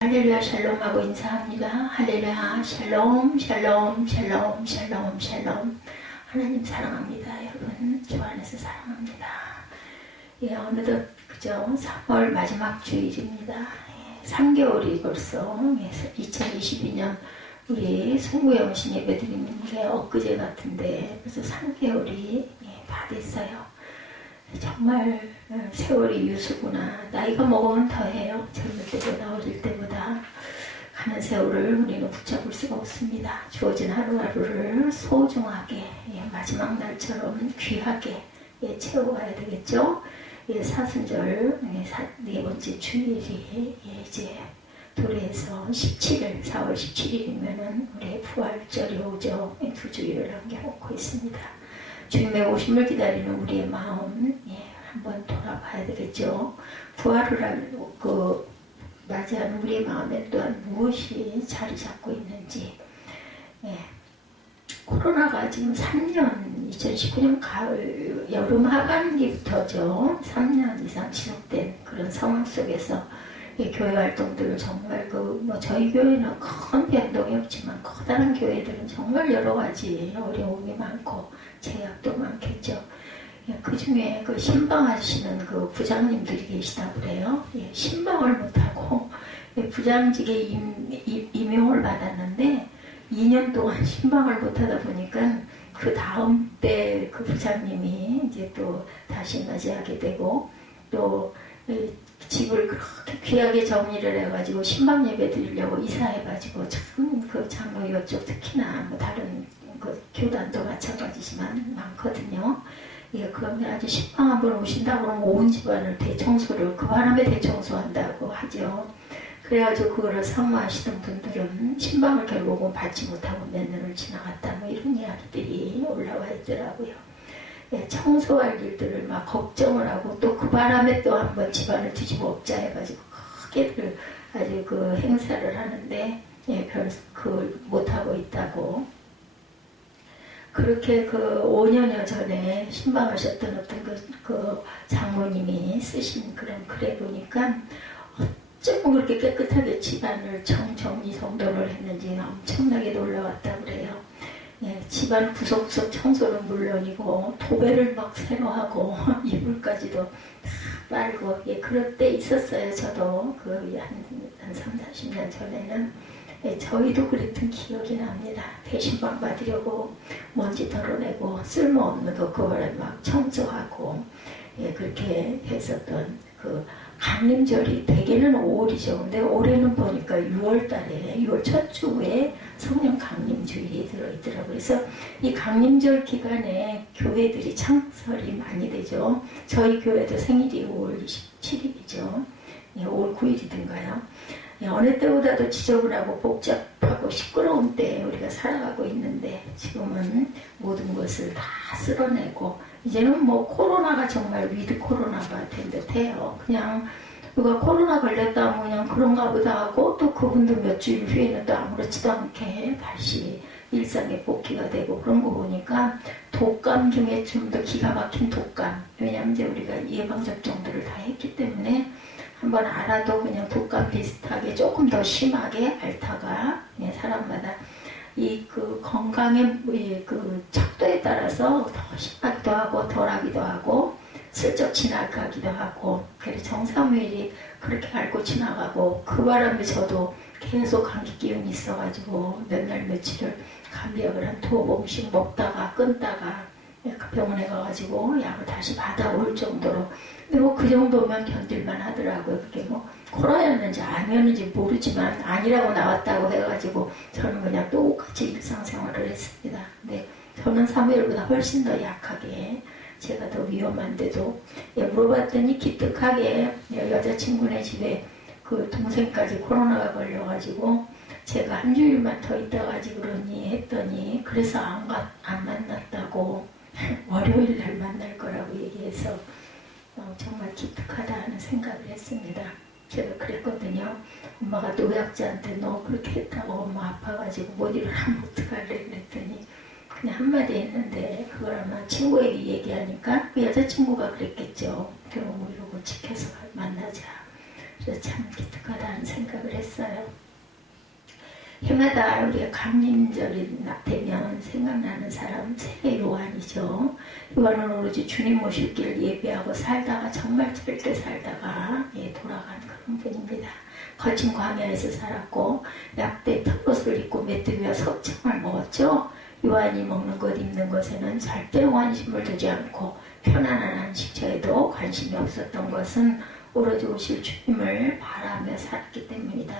할렐루야 샬롬하고 인사합니다. 할렐루야 샬롬 샬롬 샬롬 샬롬 샬롬. 하나님 사랑합니다. 여러분 주 안에서 사랑합니다. 예, 어느덧 그저 3월 마지막 주일입니다. 예, 3개월이 벌써 2022년 우리 송구영신 예배드리는 게 엊그제 같은데 벌써 3개월이 다 됐어요. 정말 세월이 유수구나. 나이가 먹으면 더해요. 젊을 때보다 어릴 때보다. 가는 세월을 우리는 붙잡을 수가 없습니다. 주어진 하루하루를 소중하게 마지막 날처럼 귀하게 채워가야 되겠죠. 사순절 네 번째 주일이 이제 도래해서 17일 4월 17일이면은 우리 부활절이 오죠. 두 주일을 남겨놓고 있습니다. 주님의 오심을 기다리는 우리의 마음 한번 돌아봐야 되겠죠. 부활을 맞이하는 우리의 마음에 또한 무엇이 자리 잡고 있는지. 코로나가 지금 3년 2019년 가을 여름 하반기부터죠. 3년 이상 지속된 그런 상황 속에서 교회 활동들을 정말 저희 교회는 큰 변동이 없지만 커다란 교회들은 정말 여러 가지 어려움이 많고 제약도 많겠죠. 그 중에 신방하시는 부장님들이 계시다고 그래요. 신방을 못하고 부장직에 임용을 받았는데 2년 동안 신방을 못하다 보니까 그 다음 때 그 부장님이 이제 또 다시 맞이하게 되고 또 집을 그렇게 귀하게 정리를 해가지고 신방 예배 드리려고 이사해가지고 참 그 장로교 쪽 특히나 다른 교단도 마찬가지지만 많거든요. 그러면 아주 신방 한 번 오신다고 그러면 온 집안을 대청소를 그 바람에 대청소한다고 하죠. 그래가지고 그거를 사모하시던 분들은 신방을 결국은 받지 못하고 몇 년을 지나갔다 이런 이야기들이 올라와 있더라고요. 청소할 일들을 막 걱정을 하고 또 그 바람에 또 한번 집안을 뒤집어 엎자 해가지고 크게들 아주 행사를 하는데 별 그걸 못하고 있다고. 그렇게 5년여 전에 신방하셨던 어떤 그 장모님이 쓰신 그런 글에 보니까 어쩌면 그렇게 깨끗하게 집안을 정리정돈을 했는지 엄청나게 놀라웠다고 그래요. 집안 구석구석 청소는 물론이고 도배를 막 새로 하고 이불까지도 다 빨고 그럴 때 있었어요. 저도 한 3, 40년 전에는 저희도 그랬던 기억이 납니다. 대신방 받으려고 먼지 덜어내고 쓸모없는 그거를 막 청소하고 그렇게 했었던 강림절이 대개는 5월이죠. 근데 올해는 보니까 6월달에 6월 첫 주에 성령 강림주일이 들어있더라고요. 그래서 이 강림절 기간에 교회들이 창설이 많이 되죠. 저희 교회도 생일이 5월 27일이죠. 5월 9일이든가요. 어느 때보다도 지저분하고 복잡하고 시끄러운 때에 우리가 살아가고 있는데 지금은 모든 것을 다 쓸어내고 이제는 코로나가 정말 위드 코로나가 된 듯해요. 그냥 누가 코로나 걸렸다 하면 그냥 그런가 보다 하고 또 그분도 몇 주일 후에는 또 아무렇지도 않게 다시 일상에 복귀가 되고 그런 거 보니까 독감 중에 좀 더 기가 막힌 독감. 왜냐하면 이제 우리가 예방접종들을 다 했기 때문에 한번 알아도 그냥 독감 비슷하게 조금 더 심하게 앓다가 사람마다 건강의 척도에 따라서 더 심하기도 하고 덜하기도 하고 슬쩍 지나가기도 하고 그래서 정상회일이 그렇게 앓고 지나가고 그 바람에 저도 계속 감기 기운이 있어가지고 몇 날 며칠을 감기약을 한 2봉씩 먹다가 끊다가 병원에 가가지고 약을 다시 받아올 정도로 근데 그 정도면 견딜만 하더라고요. 그게 코로나였는지 아니었는지 모르지만 아니라고 나왔다고 해가지고 저는 그냥 똑같이 일상생활을 했습니다. 근데 저는 사무엘보다 훨씬 더 약하게 제가 더 위험한데도 물어봤더니 기특하게 여자친구네 집에 그 동생까지 코로나가 걸려가지고 제가 한 주일만 더 있다가지 그러니 했더니 그래서 안 만났다고 월요일 날 만날 거라고 얘기해서 정말 기특하다 하는 생각을 했습니다. 제가 그랬거든요. 엄마가 노약자한테 너 그렇게 했다고 엄마 아파가지고 못 일어나면 어떡할래 그랬더니 그냥 한마디 했는데 그걸 아마 친구에게 얘기하니까 그 여자친구가 그랬겠죠. 그럼 이러고 지켜서 만나자. 그래서 참 기특하다는 생각을 했어요. 해마다 우리가 강림절이 되면 생각나는 사람 세례 요한이죠. 요한은 오로지 주님 모실 길 예배하고 살다가 정말 절대 살다가 돌아간 그런 분입니다. 거친 광야에서 살았고 약대 털옷을 입고 메뚜기와 석청을 먹었죠. 요한이 먹는 것 입는 것에는 절대로 관심을 두지 않고 편안한 안식처에도 관심이 없었던 것은 오로지 오실 주님을 바라며 살았기 때문이다.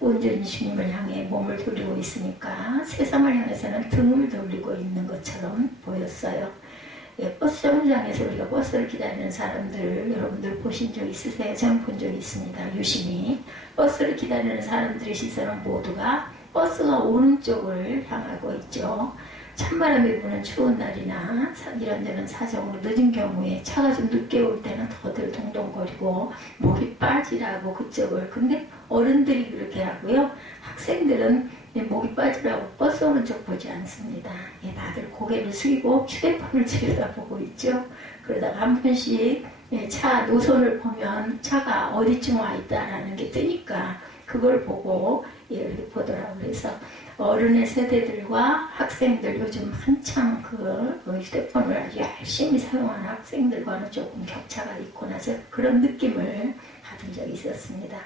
온전히 주님을 향해 몸을 돌리고 있으니까 세상을 향해서는 등을 돌리고 있는 것처럼 보였어요. 버스 정류장에서 우리가 버스를 기다리는 사람들 여러분들 보신 적 있으세요? 저는 본 적 있습니다. 유심히 버스를 기다리는 사람들의 시선은 모두가 버스가 오는 쪽을 향하고 있죠. 찬바람이 부는 추운 날이나 이런저런 사정으로 늦은 경우에 차가 좀 늦게 올 때는 더들 동동거리고 목이 빠지라고 그쪽을. 근데 어른들이 그렇게 하고요. 학생들은 목이 빠지라고 버스 오는 쪽 보지 않습니다. 다들 고개를 숙이고 휴대폰을 들여다보고 있죠. 그러다가 한 번씩 차 노선을 보면 차가 어디쯤 와 있다라는 게 뜨니까 그걸 보고 이렇게 보더라고요. 그래서 어른의 세대들과 학생들 요즘 한창 그 휴대폰을 아주 열심히 사용하는 학생들과는 조금 격차가 있고 나서 그런 느낌을 받은 적이 있었습니다.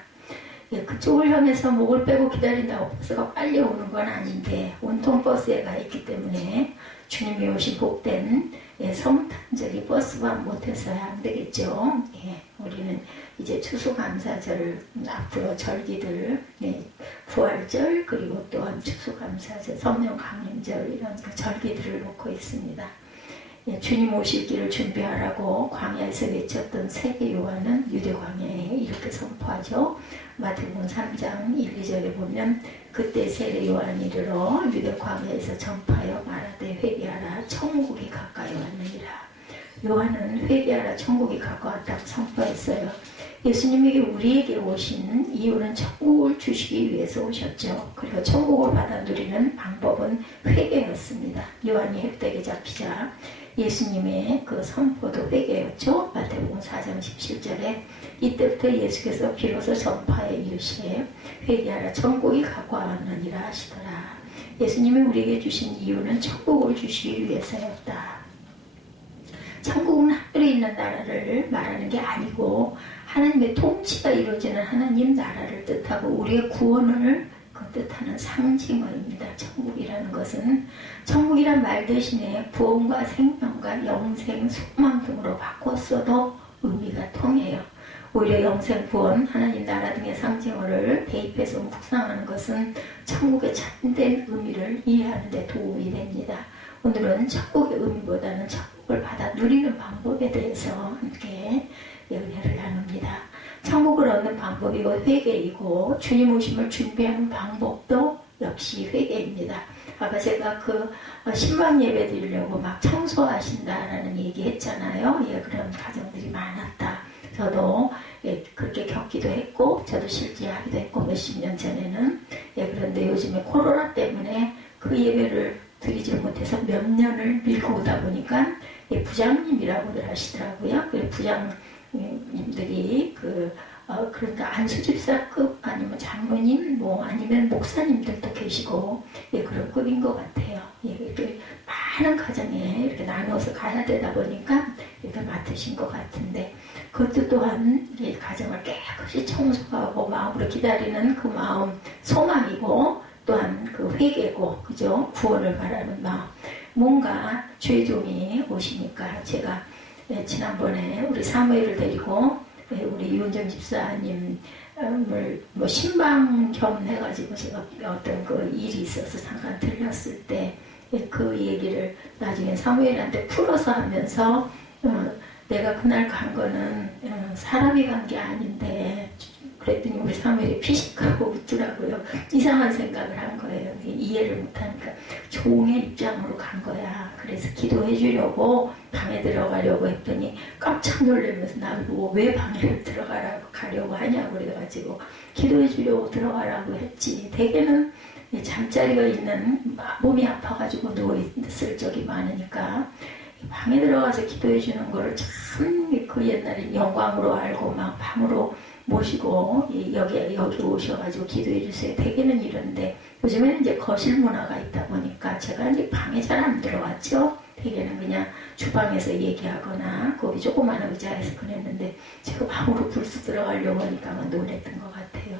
그쪽을 향해서 목을 빼고 기다린다고 버스가 빨리 오는 건 아닌데 온통 버스에 가 있기 때문에 주님이 오신 복된 성탄절이 버스만 못해서야 안 되겠죠. 우리는 이제 추수감사절 앞으로 절기들 부활절 그리고 또한 추수감사절 성령강림절 이런 그 절기들을 놓고 있습니다. 주님 오실 길을 준비하라고 광야에서 외쳤던 세례 요한은 유대 광야에 이렇게 선포하죠. 마태복음 3장 1, 2절에 보면 그때 세례 요한이 이르러 유대 광야에서 전파하여 말하되 회개하라 천국이 가까이 왔느니라. 요한은 회개하라 천국이 가까웠다고 선포했어요. 예수님에게 우리에게 오신 이유는 천국을 주시기 위해서 오셨죠. 그리고 천국을 받아 누리는 방법은 회개였습니다. 요한이 획득에 잡히자 예수님의 그 선포도 회개였죠. 마태복음 4장 17절에 이때부터 예수께서 비로소 전파에 이르시되 회개하라 천국이 가까웠느니라 하시더라. 예수님이 우리에게 주신 이유는 천국을 주시기 위해서였다. 천국은 하늘에 있는 나라를 말하는 게 아니고 하나님의 통치가 이루어지는 하나님 나라를 뜻하고 우리의 구원을 뜻하는 상징어입니다. 천국이라는 것은 천국이란 말 대신에 구원과 생명과 영생, 소망 등으로 바꿨어도 의미가 통해요. 오히려 영생, 구원, 하나님 나라 등의 상징어를 대입해서 묵상하는 것은 천국의 참된 의미를 이해하는 데 도움이 됩니다. 오늘은 천국의 의미보다는 천국을 받아 누리는 방법에 대해서 함께 은혜를 나눕니다. 천국을 얻는 방법이 회개이고 주님 오심을 준비하는 방법도 역시 회개입니다. 아까 제가 그 신방 예배 드리려고 막 청소하신다라는 얘기 했잖아요. 그런 가정들이 많았다. 저도 그렇게 겪기도 했고 저도 실제 하기도 했고 몇십 년 전에는 그런데 요즘에 코로나 때문에 그 예배를 드리지 못해서 몇 년을 밀고 오다 보니까 부장님이라고들 하시더라고요. 그 부장님들이 그러니까 안수집사급 아니면 장로님 아니면 목사님들도 계시고 그런 급인 것 같아요. 이렇게 많은 가정에 이렇게 나눠서 가야 되다 보니까 이렇게 맡으신 것 같은데 그것도 또한 가정을 깨끗이 청소하고 마음으로 기다리는 그 마음 소망이고 또한 그 회개고 그죠? 구원을 바라는 마음. 뭔가 죄종이 오시니까 제가 지난번에 우리 사무엘을 데리고 우리 이은정 집사님을 신방 겸 해가지고 제가 어떤 그 일이 있어서 잠깐 들렸을 때 그 얘기를 나중에 사무엘한테 풀어서 하면서 내가 그날 간 거는 사람이 간 게 아닌데 그랬더니 우리 사무엘이 피식하고 웃더라고요. 이상한 생각을 한 거예요. 이해를 못하니까 종의 입장으로 간 거야. 그래서 기도해 주려고 방에 들어가려고 했더니 깜짝 놀라면서 나를 보고 왜 방에 가려고 하냐고 그래가지고 기도해 주려고 들어가라고 했지. 대개는 잠자리가 있는 몸이 아파가지고 누워있을 적이 많으니까 방에 들어가서 기도해 주는 거를 참 그 옛날에 영광으로 알고 막 방으로 모시고 여기 오셔가지고 기도해 주세요. 대개는 이런데 요즘에는 이제 거실 문화가 있다 보니까 제가 이제 방에 잘 안 들어왔죠. 대개는 그냥 주방에서 얘기하거나 거기 조그마한 의자에서 그랬는데 제가 방으로 불쑥 들어가려고 하니까 놀랬던 것 같아요.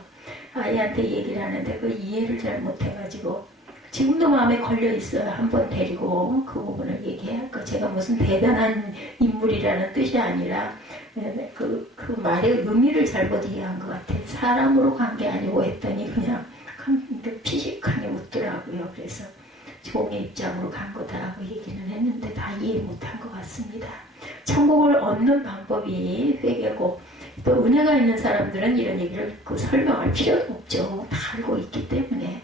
아이한테 얘기를 하는데 그 이해를 잘 못해가지고 지금도 마음에 걸려 있어요. 한번 데리고 그 부분을 얘기할까. 제가 무슨 대단한 인물이라는 뜻이 아니라 그 말의 의미를 잘못 이해한 것 같아요. 사람으로 간 게 아니고 했더니 그냥 피식하게 웃더라고요. 그래서 종의 입장으로 간 거다라고 얘기는 했는데 다 이해 못한 것 같습니다. 천국을 얻는 방법이 회개고 또 은혜가 있는 사람들은 이런 얘기를 설명할 필요도 없죠. 다 알고 있기 때문에.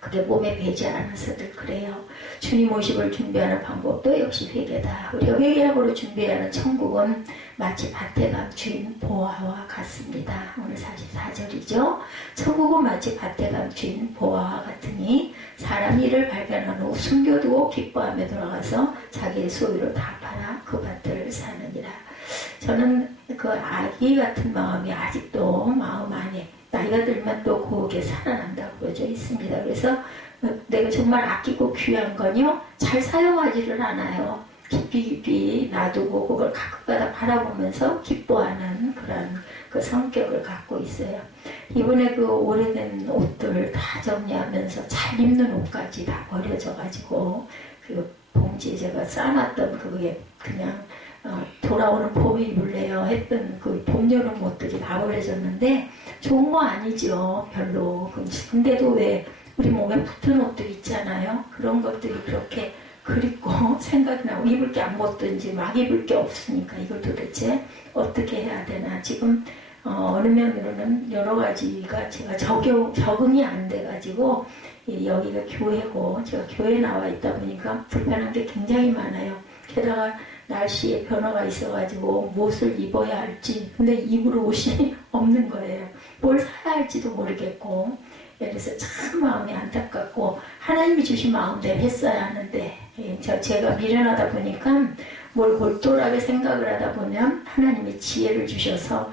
그게 몸에 배지 않아서들 그래요. 주님 모십을 준비하는 방법도 역시 회개다. 우리가 회개하고로 준비하는 천국은 마치 밭에 간 주인 보아와 같습니다. 오늘 44절이죠. 천국은 마치 밭에 간 주인 보아와 같으니 사람이 이를 발견한 후 숨겨두고 기뻐하며 돌아가서 자기의 소유를 다 팔아 그 밭을 사느니라. 저는 그 아기 같은 마음이 아직도 마음 안에 나이가 들면 또 그게 살아난다고 그러져 있습니다. 그래서 내가 정말 아끼고 귀한 건요, 잘 사용하지를 않아요. 깊이 놔두고 그걸 가끔가다 바라보면서 기뻐하는 그런 그 성격을 갖고 있어요. 이번에 그 오래된 옷들 다 정리하면서 잘 입는 옷까지 다 버려져가지고 그 봉지에 제가 싸놨던 그게 그냥 돌아오는 봄에 입을래요 했던 그 봄, 여름 옷들이 다 버려졌는데 좋은 거 아니죠. 별로. 근데도 왜 우리 몸에 붙은 옷들 있잖아요. 그런 것들이 그렇게 그립고 생각이 나고 입을 게 안 벗든지 막 입을 게 없으니까 이걸 도대체 어떻게 해야 되나. 지금 어느 면으로는 여러 가지가 제가 적응이 안 돼가지고 여기가 교회고 제가 교회에 나와 있다 보니까 불편한 게 굉장히 많아요. 게다가 날씨에 변화가 있어가지고 무엇을 입어야 할지 근데 입을 옷이 없는 거예요. 뭘 사야 할지도 모르겠고 그래서 참 마음이 안타깝고 하나님이 주신 마음대로 했어야 하는데 제가 미련하다 보니까 뭘 골똘하게 생각을 하다 보면 하나님이 지혜를 주셔서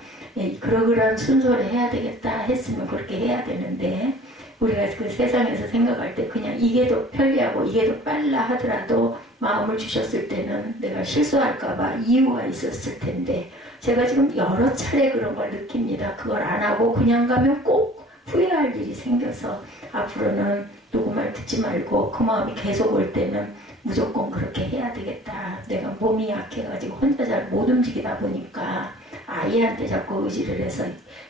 그러그러한 순서를 해야 되겠다 했으면 그렇게 해야 되는데 우리가 그 세상에서 생각할 때 그냥 이게 더 편리하고 이게 더 빨라 하더라도 마음을 주셨을 때는 내가 실수할까봐 이유가 있었을 텐데 제가 지금 여러 차례 그런 걸 느낍니다. 그걸 안 하고 그냥 가면 꼭 후회할 일이 생겨서 앞으로는 누구 말 듣지 말고 그 마음이 계속 올 때는 무조건 그렇게 해야 되겠다. 내가 몸이 약해가지고 혼자 잘 못 움직이다 보니까 아이한테 자꾸 의지를 해서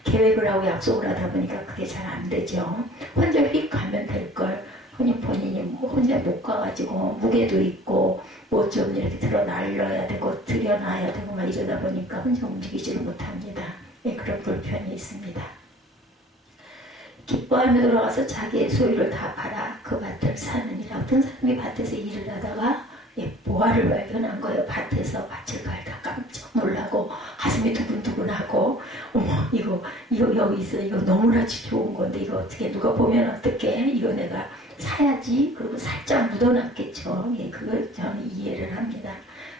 계획을 하고 약속을 하다 보니까 그게 잘 안 되죠. 혼자 휙 가면 될걸 본인이 혼자 못 가가지고 무게도 있고 뭐 좀 이렇게 들어 날려야 되고 들여놔야 되고 막 이러다 보니까 혼자 움직이지를 못합니다. 그런 불편이 있습니다. 기뻐하며 돌아가서 자기의 소유를 다 팔아 그 밭을 사느니라. 어떤 사람이 밭에서 일을 하다가 보화를 발견한 거예요. 밭에서 밭을 갈다 깜짝 놀라고 가슴이 두근두근하고 어머 이거 여기 있어. 이거 너무나 좋은 건데 이거 어떻게 누가 보면 어떻게 이거 내가 사야지. 그리고 살짝 묻어놨겠죠. 그걸 저는 이해를 합니다.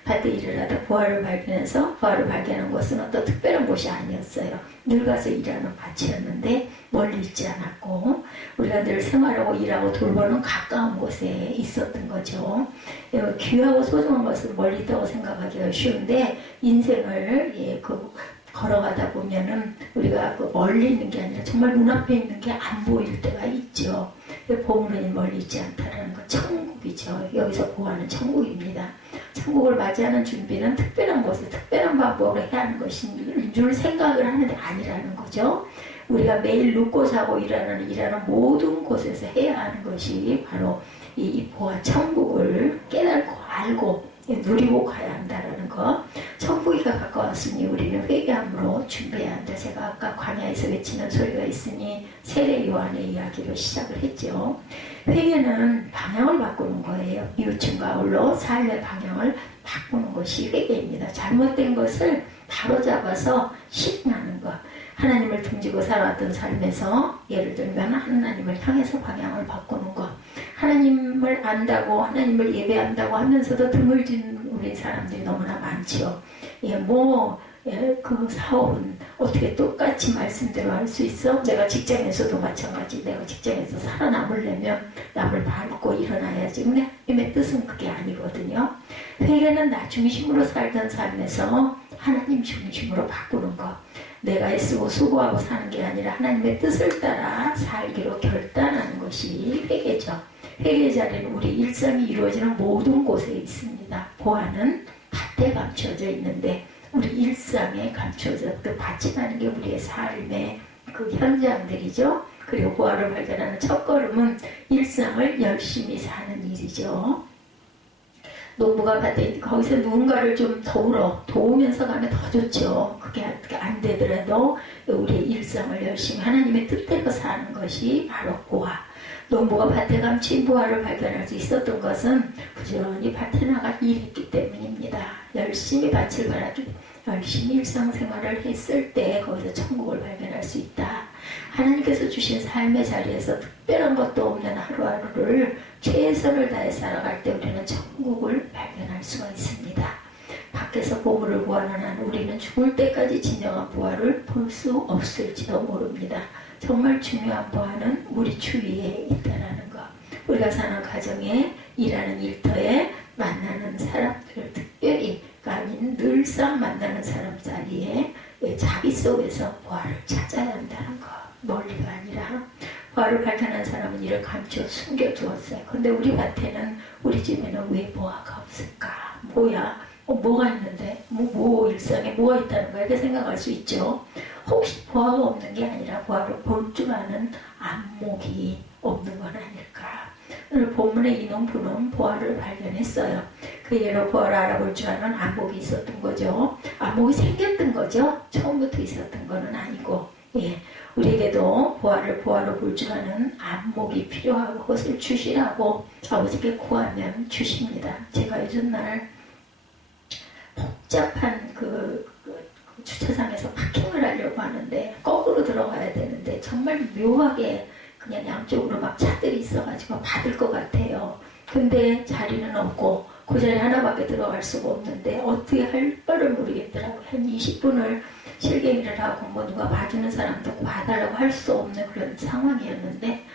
밭에 일을 하다 보화를 발견해서 보화를 발견한 곳은 어떤 특별한 곳이 아니었어요. 늘 가서 일하는 밭이었는데 멀리 있지 않았고 우리가 늘 생활하고 일하고 돌보는 가까운 곳에 있었던 거죠. 귀하고 소중한 것을 멀리 있다고 생각하기가 쉬운데 인생을 걸어가다 보면은 우리가 멀리 있는 게 아니라 정말 눈앞에 있는 게 안 보일 때가 있죠. 보물은 멀리 있지 않다라는 건 천국이죠. 여기서 보아는 천국입니다. 천국을 맞이하는 준비는 특별한 곳에 특별한 방법으로 해야 하는 것인 줄 생각을 하는데 아니라는 거죠. 우리가 매일 눕고 자고 일하는 모든 곳에서 해야 하는 것이 바로 이 보아 천국을 깨닫고 알고 누리고 가야 한다라는 거. 천국이가 가까웠으니 우리는 회개함으로 준비해야 한다. 제가 아까 광야에서 외치는 소리가 있으니 세례 요한의 이야기로 시작을 했죠. 회개는 방향을 바꾸는 거예요. 이웃과 아울러 삶의 방향을 바꾸는 것이 회개입니다. 잘못된 것을 바로잡아서 실행하는 것. 하나님을 등지고 살아왔던 삶에서 예를 들면 하나님을 향해서 방향을 바꾸는 것. 하나님을 안다고 하나님을 예배한다고 하면서도 등을 진 우리 사람들이 너무나 많죠. 그 사업은 어떻게 똑같이 말씀대로 할 수 있어? 내가 직장에서도 마찬가지. 내가 직장에서 살아남으려면 남을 밟고 일어나야지. 근데 하나님의 뜻은 그게 아니거든요. 회개는 나 중심으로 살던 삶에서 하나님 중심으로 바꾸는 것. 내가 애쓰고 수고하고 사는 게 아니라 하나님의 뜻을 따라 살기로 결단하는 것이 회개죠. 회개 자리는 우리 일상이 이루어지는 모든 곳에 있습니다. 보아는 밭에 감춰져 있는데 우리 일상에 감춰져 그 밭이라는 게 우리의 삶의 그 현장들이죠. 그리고 보아를 발견하는 첫 걸음은 일상을 열심히 사는 일이죠. 농부가 밭에 거기서 누군가를 좀 도우면서 가면 더 좋죠. 그게 안 되더라도 우리의 일상을 열심히 하나님의 뜻대로 사는 것이 바로 보아. 농부가 밭에 감춘 보아를 발견할 수 있었던 것은 부지런히 밭에 나가 일했기 때문입니다. 열심히 밭을 갈아주고 열심히 일상생활을 했을 때 거기서 천국을 발견할 수 있다. 하나님께서 주신 삶의 자리에서 특별한 것도 없는 하루하루를 최선을 다해 살아갈 때 우리는 천국을 발견할 수가 있습니다. 밖에서 보물을 구하는 한 우리는 죽을 때까지 진정한 보화를 볼 수 없을지도 모릅니다. 정말 중요한 보화는 우리 주위에 있다는 것. 우리가 사는 가정에, 일하는 일터에 만나는 사람들, 특별히 아닌 늘상 만나는 사람 자리에 자기 속에서 보화를 찾아야 한다는 것. 멀리가 아니라 보화를 발견한 사람은 이를 감춰 숨겨두었어요. 근데 우리 밭에는, 우리 집에는 왜 보화가 없을까? 뭐야? 뭐가 있는데? 일상에 뭐가 있다는 거야? 이렇게 생각할 수 있죠. 혹시 보화가 없는 게 아니라 보화를 볼 줄 아는 안목이 없는 건 아닐까? 오늘 본문의 이 농부는 보화를 발견했어요. 그 예로 보화를 알아볼 줄 아는 안목이 있었던 거죠. 안목이 생겼던 거죠. 처음부터 있었던 거는 아니고. 우리에게도 보화를 볼 줄 아는 안목이 필요하고 그것을 주시라고 아버지께 구하면 주십니다. 제가 요즘 날 복잡한 그 주차장에서 파킹을 하려고 하는데 거꾸로 들어가야 되는데 정말 묘하게 그냥 양쪽으로 막 차들이 있어가지고 받을 것 같아요. 근데 자리는 없고 그 자리 하나밖에 들어갈 수가 없는데 어떻게 할 바를 모르겠더라고요. 한 20분을 실갱이를 하고 뭐 누가 봐주는 사람도 봐달라고 할 수 없는 그런 상황이었는데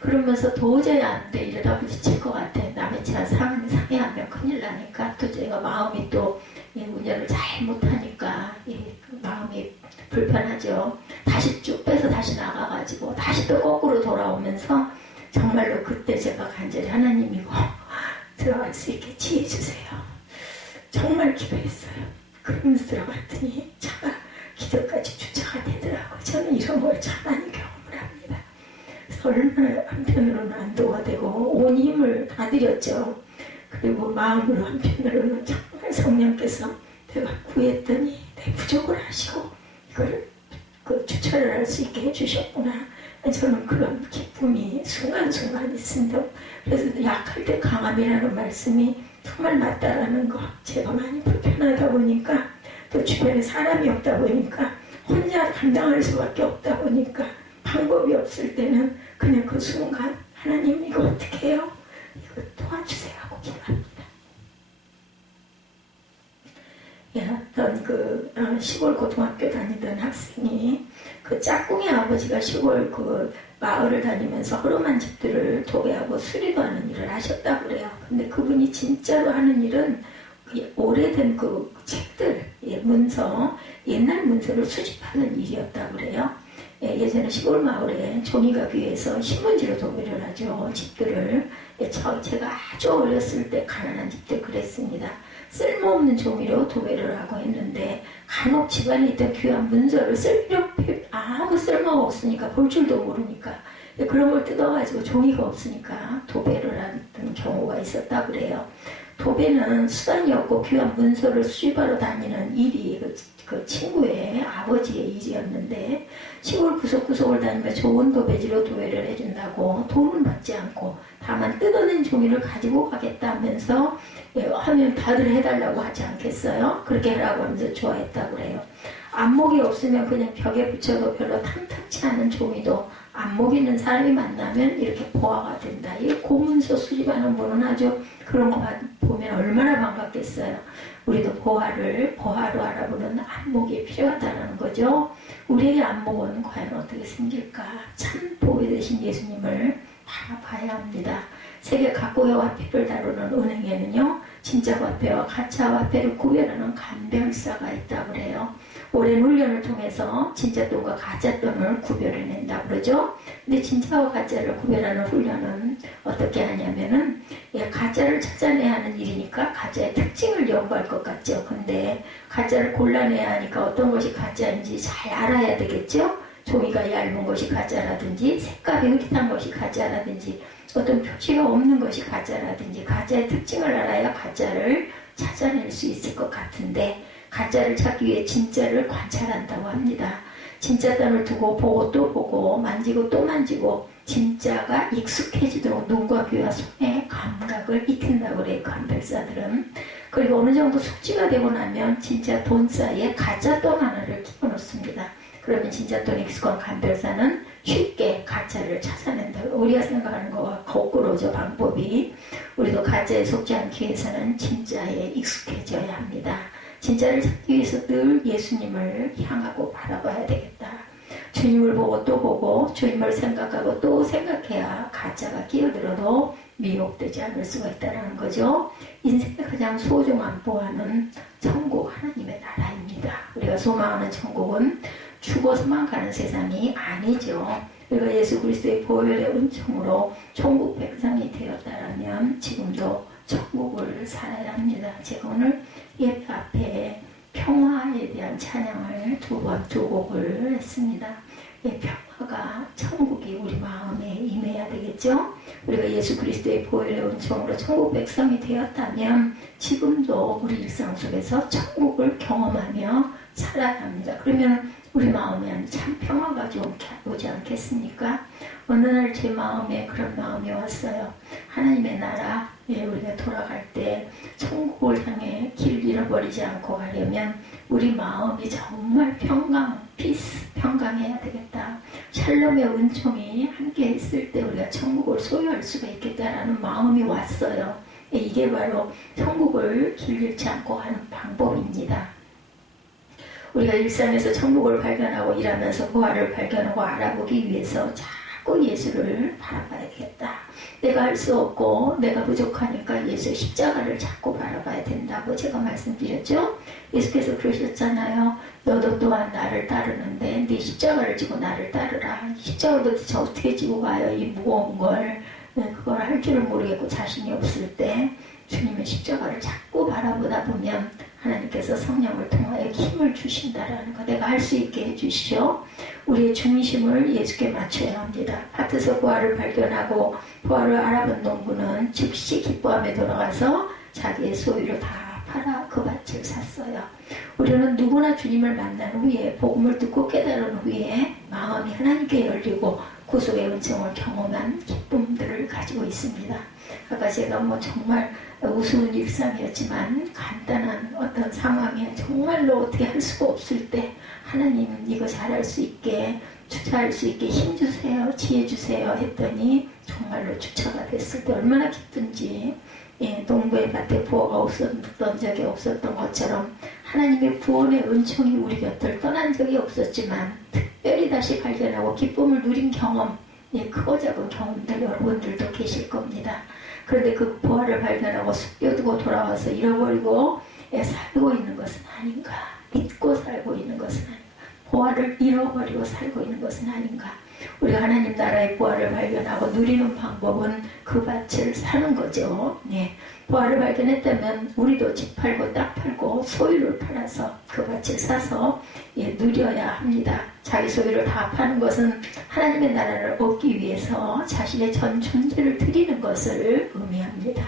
그러면서 도저히 안 돼. 이러다 부딪힐 것 같아. 남의 차 상해하면 큰일 나니까 또 제가 마음이 또 운전을 잘 못하니까 마음이 불편하죠. 다시 쭉 빼서 다시 나가가지고 다시 또 거꾸로 돌아오면서 정말로 그때 제가 간절히 하나님 이거 들어갈 수 있게 지혜 주세요. 정말 기도했어요. 그러면서 들어갔더니 차가 기도까지 주차가 되더라고요. 저는 이런 걸 참 많이 경험을 합니다. 그래서 얼마나 한편으로는 안도가 되고 온 힘을 다 드렸죠. 그리고 마음으로 한편으로는 정말 성령께서 내가 구했더니 내 부족을 하시고 이걸 주차를 할 수 있게 해주셨구나. 저는 그런 기쁨이 순간순간 있습니다. 그래서 약할 때 강함이라는 말씀이 정말 맞다라는 거. 제가 많이 불편하다 보니까 또 주변에 사람이 없다 보니까 혼자 감당할 수밖에 없다 보니까 방법이 없을 때는 그냥 그 순간 하나님 이거 어떻게 해요? 이거 도와주세요 하고 기도합니다. 어떤 시골 고등학교 다니던 학생이 그 짝꿍의 아버지가 시골 그 마을을 다니면서 허름한 집들을 도배하고 수리하는 일을 하셨다고 그래요. 근데 그분이 진짜로 하는 일은 오래된 그 책들, 문서, 옛날 문서를 수집하는 일이었다고 그래요. 예전에 시골 마을에 종이가 귀해서 신문지로 도배를 하죠. 집들을. 제가 아주 어렸을 때 가난한 집들 그랬습니다. 쓸모없는 종이로 도배를 하고 했는데 간혹 집안에 있던 귀한 문서를 아무 쓸모가 없으니까 볼 줄도 모르니까 그런 걸 뜯어가지고 종이가 없으니까 도배를 하는 경우가 있었다고 그래요. 도배는 수단이 없고 귀한 문서를 수집하러 다니는 일이 그 친구의 아버지의 일이었는데 시골 구석구석을 다니며 좋은 도배지로 도배를 해준다고 돈은 받지 않고 다만 뜯어낸 종이를 가지고 가겠다면서 하면 다들 해달라고 하지 않겠어요? 그렇게 하라고 하면서 좋아했다고 그래요. 안목이 없으면 그냥 벽에 붙여도 별로 탐탁치 않은 종이도 안목 있는 사람이 만나면 이렇게 보화가 된다. 이 고문서 수집하는 분은 아주 그런 거 보면 얼마나 반갑겠어요. 우리도 보화로 알아보는 안목이 필요하다는 거죠. 우리에게 안목은 과연 어떻게 생길까? 참 보배 되신 예수님을 바라봐야 합니다. 세계 각국의 화폐를 다루는 은행에는요, 진짜 화폐와 가짜 화폐를 구별하는 감별사가 있다고 그래요. 오랜 훈련을 통해서 진짜 돈과 가짜 돈을 구별해낸다고 그러죠. 근데 진짜와 가짜를 구별하는 훈련은 어떻게 하냐면은, 가짜를 찾아내야 하는 일이니까 가짜의 특징을 연구할 것 같죠. 근데 가짜를 골라내야 하니까 어떤 것이 가짜인지 잘 알아야 되겠죠. 종이가 얇은 것이 가짜라든지, 색깔이 흐릿한 것이 가짜라든지, 어떤 표시가 없는 것이 가짜라든지, 가짜의 특징을 알아야 가짜를 찾아낼 수 있을 것 같은데, 가짜를 찾기 위해 진짜를 관찰한다고 합니다. 진짜 돈을 두고 보고 또 보고 만지고 또 만지고 진짜가 익숙해지도록 눈과 귀와 손의 감각을 익힌다고 그래요. 감별사들은. 그리고 어느 정도 숙지가 되고 나면 진짜 돈 사이에 가짜 돈 하나를 끼워놓습니다. 그러면 진짜 돈 익숙한 감별사는 쉽게 가짜를 찾아낸다. 우리가 생각하는 거와 거꾸로죠, 방법이. 우리도 가짜에 속지 않기 위해서는 진짜에 익숙해져야 합니다. 진짜를 찾기 위해서 늘 예수님을 향하고 바라봐야 되겠다. 주님을 보고 또 보고 주님을 생각하고 또 생각해야 가짜가 끼어들어도 미혹되지 않을 수가 있다는 거죠. 인생의 가장 소중한 보안은 천국 하나님의 나라입니다. 우리가 소망하는 천국은 죽어서만 가는 세상이 아니죠. 우리가 예수 그리스도의 보혈의 은총으로 천국 백성이 되었다면 지금도 천국을 살아야 합니다. 제가 오늘 예배 앞에 평화에 대한 찬양을 두 곡을 했습니다. 평화가 천국이 우리 마음에 임해야 되겠죠. 우리가 예수 그리스도의 보혈의 은총으로 천국 백성이 되었다면 지금도 우리 일상 속에서 천국을 경험하며 살아야 합니다. 그러면 우리 마음에 참 평화가 좀 오지 않겠습니까? 어느 날 제 마음에 그런 마음이 왔어요. 하나님의 나라, 우리가 돌아갈 때 천국을 향해 길 잃어버리지 않고 가려면 우리 마음이 정말 평강해야 되겠다. 샬롬의 은총이 함께 있을 때 우리가 천국을 소유할 수가 있겠다라는 마음이 왔어요. 이게 바로 천국을 길 잃지 않고 하는 방법입니다. 우리가 일상에서 천국을 발견하고 일하면서 보화를 발견하고 알아보기 위해서 자꾸 예수를 바라봐야 되겠다. 내가 할 수 없고 내가 부족하니까 예수의 십자가를 자꾸 바라봐야 된다고 제가 말씀드렸죠. 예수께서 그러셨잖아요. 너도 또한 나를 따르는데 네 십자가를 지고 나를 따르라. 십자가를 도대체 어떻게 지고 가요? 이 무거운 걸. 그걸 할 줄을 모르겠고 자신이 없을 때 주님의 십자가를 자꾸 바라보다 보면 하나님께서 성령을 통하여 힘을 주신다라는 거, 내가 할 수 있게 해주시오. 우리의 중심을 예수께 맞춰야 합니다. 밭에서 보화를 발견하고 보화를 알아본 농부는 즉시 기뻐함에 돌아가서 자기의 소유를 다 팔아 그 밭을 샀어요. 우리는 누구나 주님을 만난 후에 복음을 듣고 깨달은 후에 마음이 하나님께 열리고 구속의 은총을 경험한 기쁨들을 가지고 있습니다. 아까 제가 정말 우스운 일상이었지만 간단한 어떤 상황에 정말로 어떻게 할 수가 없을 때 하나님 이거 잘할 수 있게 주차할 수 있게 힘 주세요, 지혜 주세요 했더니 정말로 주차가 됐을 때 얼마나 기쁜지. 농부의 밭에 부어가 없었던 적이 없었던 것처럼 하나님의 구원의 은총이 우리 곁을 떠난 적이 없었지만 특별히 다시 발견하고 기쁨을 누린 경험, 크고 작은 경험들 여러분들도 계실 겁니다. 그런데 그 보화를 발견하고 숨겨두고 돌아와서 잃어버리고 살고 있는 것은 아닌가, 잊고 살고 있는 것은 아닌가, 보화를 잃어버리고 살고 있는 것은 아닌가. 우리가 하나님 나라의 보화를 발견하고 누리는 방법은 그 밭을 사는 거죠. 보화를 발견했다면 우리도 집 팔고 땅 팔고 소유를 팔아서 그 밭을 사서 누려야 합니다. 자기 소유를 다 파는 것은 하나님의 나라를 얻기 위해서 자신의 전 존재를 드리는 것을 의미합니다.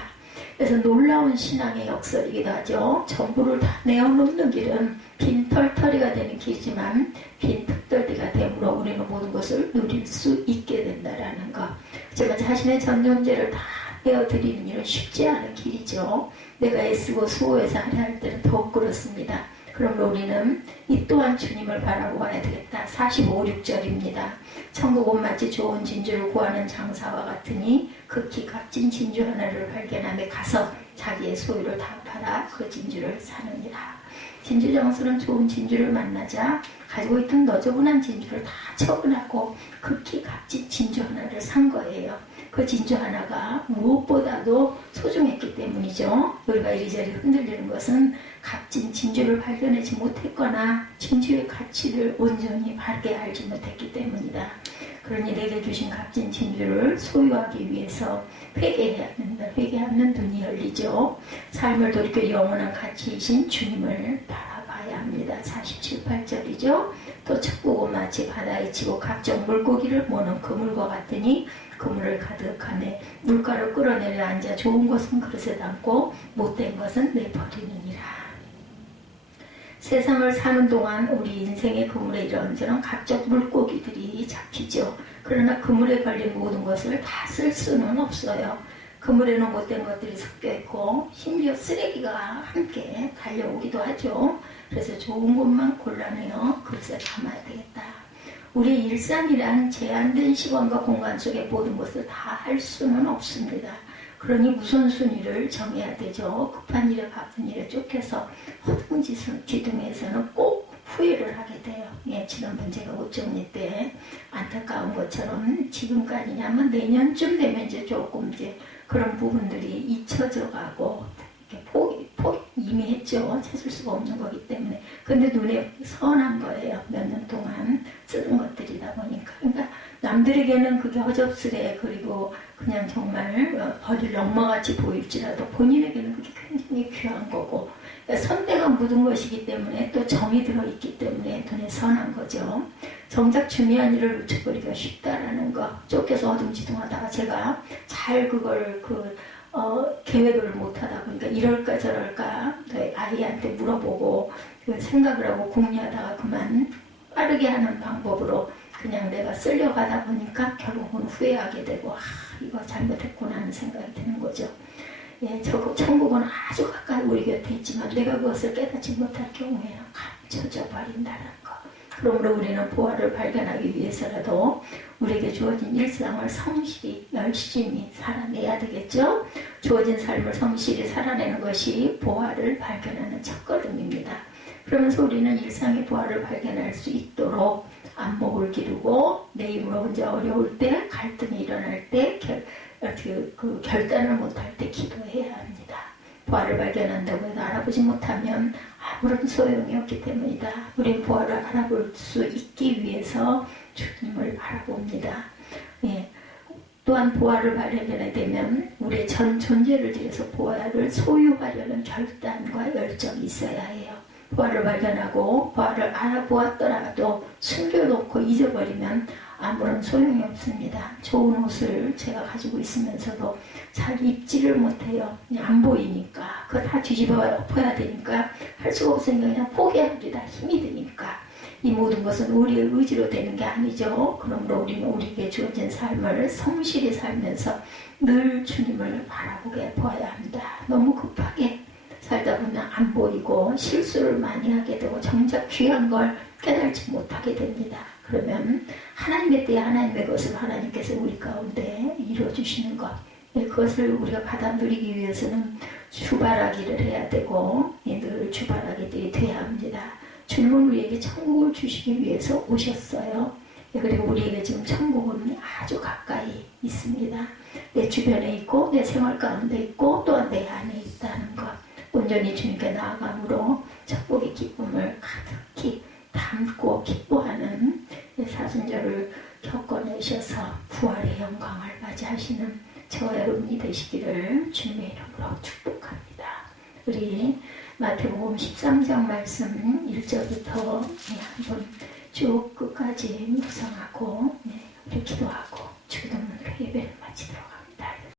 그래서 놀라운 신앙의 역설이기도 하죠. 전부를 다 내어놓는 길은 빈 털터리가 되는 길이지만 빈 털터리가 되므로 우리는 모든 것을 누릴 수 있게 된다라는 것. 제가 자신의 전 존재를 다 내어드리는 일은 쉽지 않은 길이죠. 내가 애쓰고 수고해서 하려 할 때는 더욱 그렇습니다. 그러므로 우리는 이 또한 주님을 바라보아야 되겠다. 45, 6절입니다. 천국 온 마치 좋은 진주를 구하는 장사와 같으니 극히 값진 진주 하나를 발견하며 가서 자기의 소유를 다 팔아 그 진주를 사느니라. 진주 장수는 좋은 진주를 만나자 가지고 있던 너저분한 진주를 다 처분하고 극히 값진 진주 하나를 산 거예요. 그 진주 하나가 무엇보다도 소중했기 때문이죠. 우리가 이리저리 흔들리는 것은 값진 진주를 발견하지 못했거나 진주의 가치를 온전히 바르게 알지 못했기 때문이다. 그러니 내게 주신 값진 진주를 소유하기 위해서 회개해야 된다. 회개하면 눈이 열리죠. 삶을 돌이켜 영원한 가치이신 주님을 바라봐야 합니다. 47, 8절이죠. 또 천국은 마치 바다에 치고 각종 물고기를 모는 그물과 같으니 그물을 가득하네 물가로 끌어내려 앉아 좋은 것은 그릇에 담고 못된 것은 내버리느니라. 세상을 사는 동안 우리 인생의 그물에 이런저런 각종 물고기들이 잡히죠. 그러나 그물에 걸린 모든 것을 다 쓸 수는 없어요. 그물에는 못된 것들이 섞여 있고 심지어 쓰레기가 함께 달려오기도 하죠. 그래서 좋은 것만 골라내어 그릇에 담아야 되겠다. 우리 일상이란 제한된 시간과 공간 속에 모든 것을 다 할 수는 없습니다. 그러니 우선순위를 정해야 되죠. 급한 일에 바쁜 일에 쫓겨서 허둥 지둥해서는 꼭 후회를 하게 돼요. 예, 지난번 제가 옷정리 때 안타까운 것처럼 지금까지냐면 내년쯤 되면 이제 조금 이제 그런 부분들이 잊혀져 가고 포기 이미 했죠. 찾을 수가 없는 거기 때문에. 근데 눈에 선한 거예요. 몇 년 동안 쓰는 것들이다 보니까. 그러니까 남들에게는 그게 허접스레 그리고 그냥 정말 버릴 엉마같이 보일지라도 본인에게는 그게 굉장히 귀한 거고 선대가 묻은 것이기 때문에 또 정이 들어있기 때문에 눈에 선한 거죠. 정작 중요한 일을 놓쳐버리기가 쉽다라는 거. 쫓겨서 어둠지둥하다가 제가 잘 그걸 계획을 못하다 보니까 이럴까 저럴까 아이한테 물어보고 생각을 하고 궁리하다가 그만 빠르게 하는 방법으로 그냥 내가 쓰려고 하다 보니까 결국은 후회하게 되고 이거 잘못했구나 하는 생각이 드는 거죠. 예, 천국은 아주 가까이 우리 곁에 있지만 내가 그것을 깨닫지 못할 경우에는 감춰져 버린다는 거. 그러므로 우리는 보화를 발견하기 위해서라도 우리에게 주어진 일상을 성실히 열심히 살아내야 되겠죠. 주어진 삶을 성실히 살아내는 것이 보화를 발견하는 첫걸음입니다. 그러면서 우리는 일상의 보화를 발견할 수 있도록 안목을 기르고 내 힘으로 혼자 어려울 때 갈등이 일어날 때 결단을 못할 때 기도해야 합니다. 보화를 발견한다고 해서 알아보지 못하면 아무런 소용이 없기 때문이다. 우리는 보화를 알아볼 수 있기 위해서 주님을 바라봅니다. 예. 또한 보화를 발견하게 되면 우리의 전 존재를 위해서 보화를 소유하려는 결단과 열정이 있어야 해요. 보화를 발견하고 보화를 알아보았더라도 숨겨놓고 잊어버리면 아무런 소용이 없습니다. 좋은 옷을 제가 가지고 있으면서도 잘 입지를 못해요. 그냥 안 보이니까. 그거 다 뒤집어 엎어야 되니까 할 수가 없으니까 그냥 포기합니다. 힘이 드니까. 이 모든 것은 우리의 의지로 되는 게 아니죠. 그러므로 우리는 우리에게 주어진 삶을 성실히 살면서 늘 주님을 바라보게 보아야 합니다. 너무 급하게 살다 보면 안 보이고 실수를 많이 하게 되고 정작 귀한 걸 깨달지 못하게 됩니다. 그러면 하나님의 때에 하나님의 것을 하나님께서 우리 가운데 이루어주시는 것, 그것을 우리가 받아 누리기 위해서는 주바라기를 해야 되고 늘 주바라기들이 돼야 합니다. 주님은 우리에게 천국을 주시기 위해서 오셨어요. 그리고 우리에게 지금 천국은 아주 가까이 있습니다. 내 주변에 있고 내 생활 가운데 있고 또한 내 안에 있다는 것. 온전히 주님께 나아감으로 천국의 기쁨을 가득히 담고 기뻐하는 사순절을 겪어내셔서 부활의 영광을 맞이하시는 저와 여러분이 되시기를 주님의 이름으로 축복합니다. 우리 마태복음 13장 말씀 1절부터 한번 쭉 끝까지 묵상하고 우리 기도하고 주기도문으로 예배를 마치도록 하겠습니다.